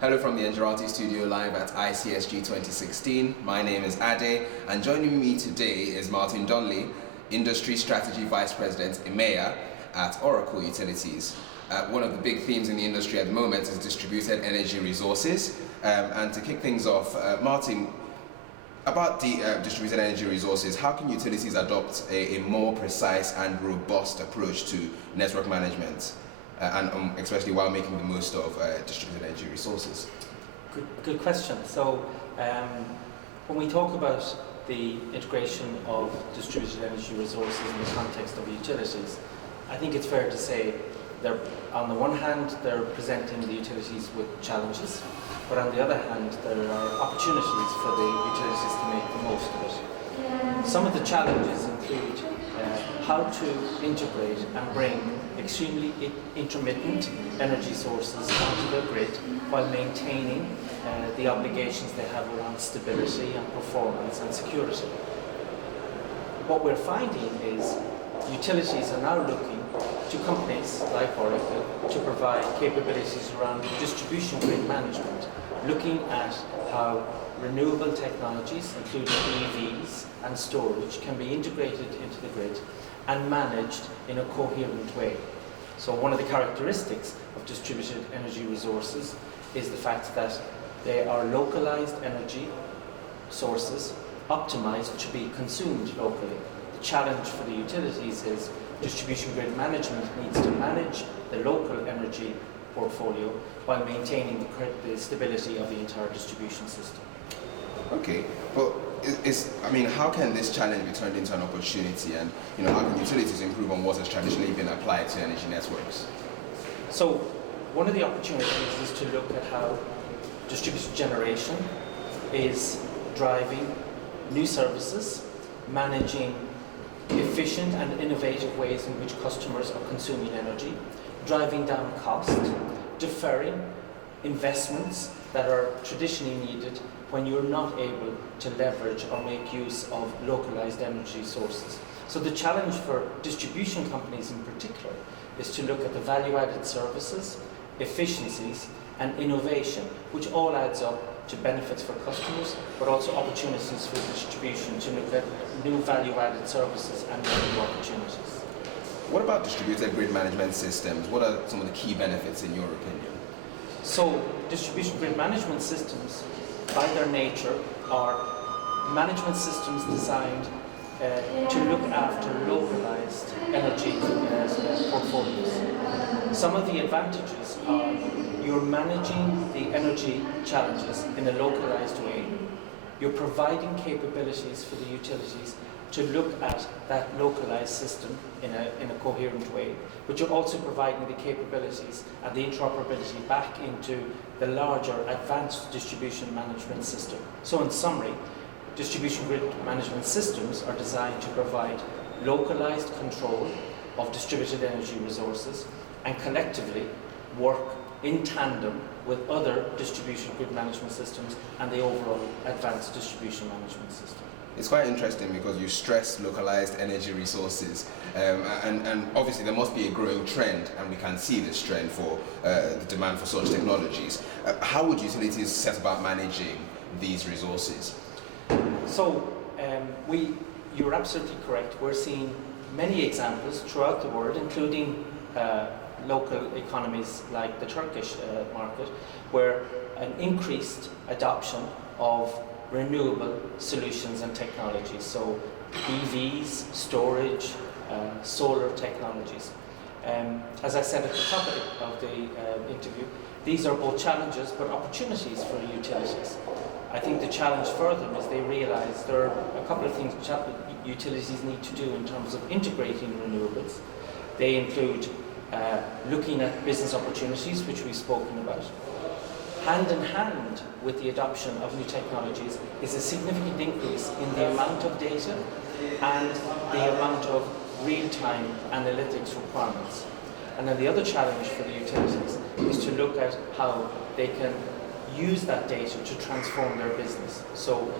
Hello from the Engerati studio live at ICSG 2016. My name is Ade, and joining me today is Martin Dunlea, Industry Strategy Vice President, EMEA at Oracle Utilities. One of the big themes in the industry at the moment is distributed energy resources. And to kick things off, Martin, about the distributed energy resources, how can utilities adopt a more precise and robust approach to network management? And especially while making the most of distributed energy resources? Good question. So when we talk about the integration of distributed energy resources in the context of utilities, I think it's fair to say that on the one hand they're presenting the utilities with challenges, but on the other hand there are opportunities for the utilities to make the most of it. Some of the challenges include how to integrate and bring extremely intermittent energy sources onto the grid while maintaining the obligations they have around stability and performance and security. What we're finding is utilities are now looking to companies like Oracle to provide capabilities around distribution grid management, looking at how renewable technologies, including EVs and storage, can be integrated into the grid and managed in a coherent way. So one of the characteristics of distributed energy resources is the fact that they are localized energy sources optimized to be consumed locally. The challenge for the utilities is distribution grid management needs to manage the local energy portfolio while maintaining the stability of the entire distribution system. Okay, but how can this challenge be turned into an opportunity, and how can utilities improve on what has traditionally been applied to energy networks? So one of the opportunities is to look at how distributed generation is driving new services, managing efficient and innovative ways in which customers are consuming energy, driving down cost, deferring investments that are traditionally needed when you're not able to leverage or make use of localized energy sources. So the challenge for distribution companies in particular is to look at the value-added services, efficiencies, and innovation, which all adds up to benefits for customers, but also opportunities for distribution to look at new value-added services and new opportunities. What about distributed grid management systems? What are some of the key benefits in your opinion? So distribution grid management systems, by their nature, are management systems designed to look after localized energy portfolios. Some of the advantages are you're managing the energy challenges in a localized way. You're providing capabilities for the utilities to look at that localized system in a coherent way, but you're also providing the capabilities and the interoperability back into the larger advanced distribution management system. So in summary, distribution grid management systems are designed to provide localized control of distributed energy resources and collectively work in tandem with other distribution grid management systems and the overall advanced distribution management system. It's quite interesting because you stress localized energy resources, and obviously there must be a growing trend, and we can see this trend for the demand for such technologies. How would utilities set about managing these resources? So you're absolutely correct. We're seeing many examples throughout the world, including local economies like the Turkish market, where an increased adoption of renewable solutions and technologies, so EVs, storage, solar technologies. As I said at the top of the interview, these are both challenges but opportunities for utilities. I think the challenge for them is they realize there are a couple of things utilities need to do in terms of integrating renewables. They include looking at business opportunities, which we've spoken about. Hand in hand with the adoption of new technologies is a significant increase in the amount of data and the amount of real-time analytics requirements. And then the other challenge for the utilities is to look at how they can use that data to transform their business. So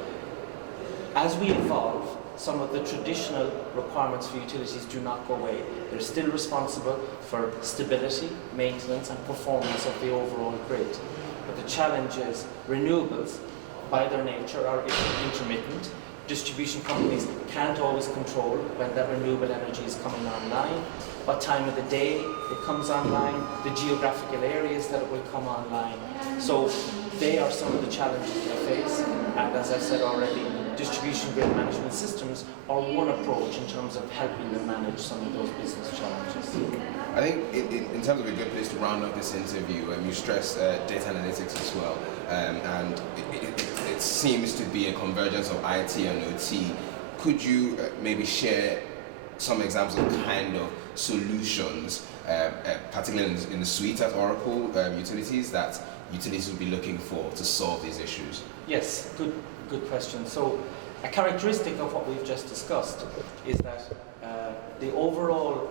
as we evolve, some of the traditional requirements for utilities do not go away. They're still responsible for stability, maintenance and performance of the overall grid. But the challenge is renewables, by their nature, are intermittent. Distribution companies can't always control when that renewable energy is coming online, what time of the day it comes online, the geographical areas that it will come online. So they are some of the challenges they face, and as I said already, distribution grid management systems are one approach in terms of helping them manage some of those business challenges. I think in terms of a good place to round up this interview, you stress data analytics as well, and it seems to be a convergence of IT and OT. Could you maybe share some examples of kind of solutions, particularly in the suite at Oracle Utilities, that utilities will be looking for to solve these issues? Yes, good question. So a characteristic of what we've just discussed is that the overall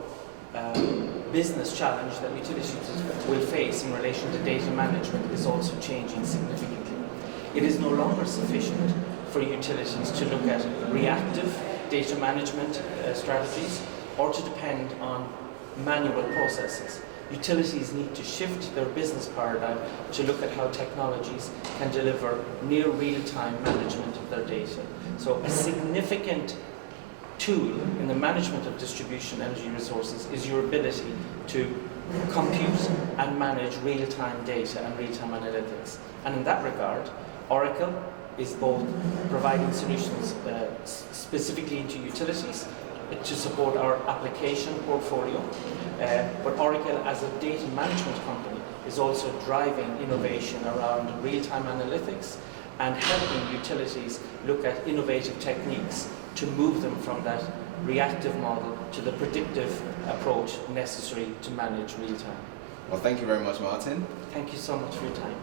business challenge that utilities will face in relation to data management is also changing significantly. It is no longer sufficient for utilities to look at reactive data management strategies or to depend on manual processes. Utilities need to shift their business paradigm to look at how technologies can deliver near real-time management of their data. So a significant tool in the management of distribution energy resources is your ability to compute and manage real-time data and real-time analytics. And in that regard, Oracle is both providing solutions specifically into utilities to support our application portfolio, but Oracle as a data management company is also driving innovation around real-time analytics and helping utilities look at innovative techniques to move them from that reactive model to the predictive approach necessary to manage real-time. Well, thank you very much, Martin. Thank you so much for your time.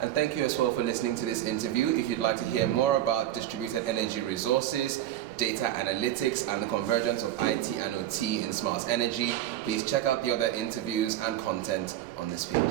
And thank you as well for listening to this interview. If you'd like to hear more about distributed energy resources, data analytics, and the convergence of IT and OT in smart energy, please check out the other interviews and content on this page.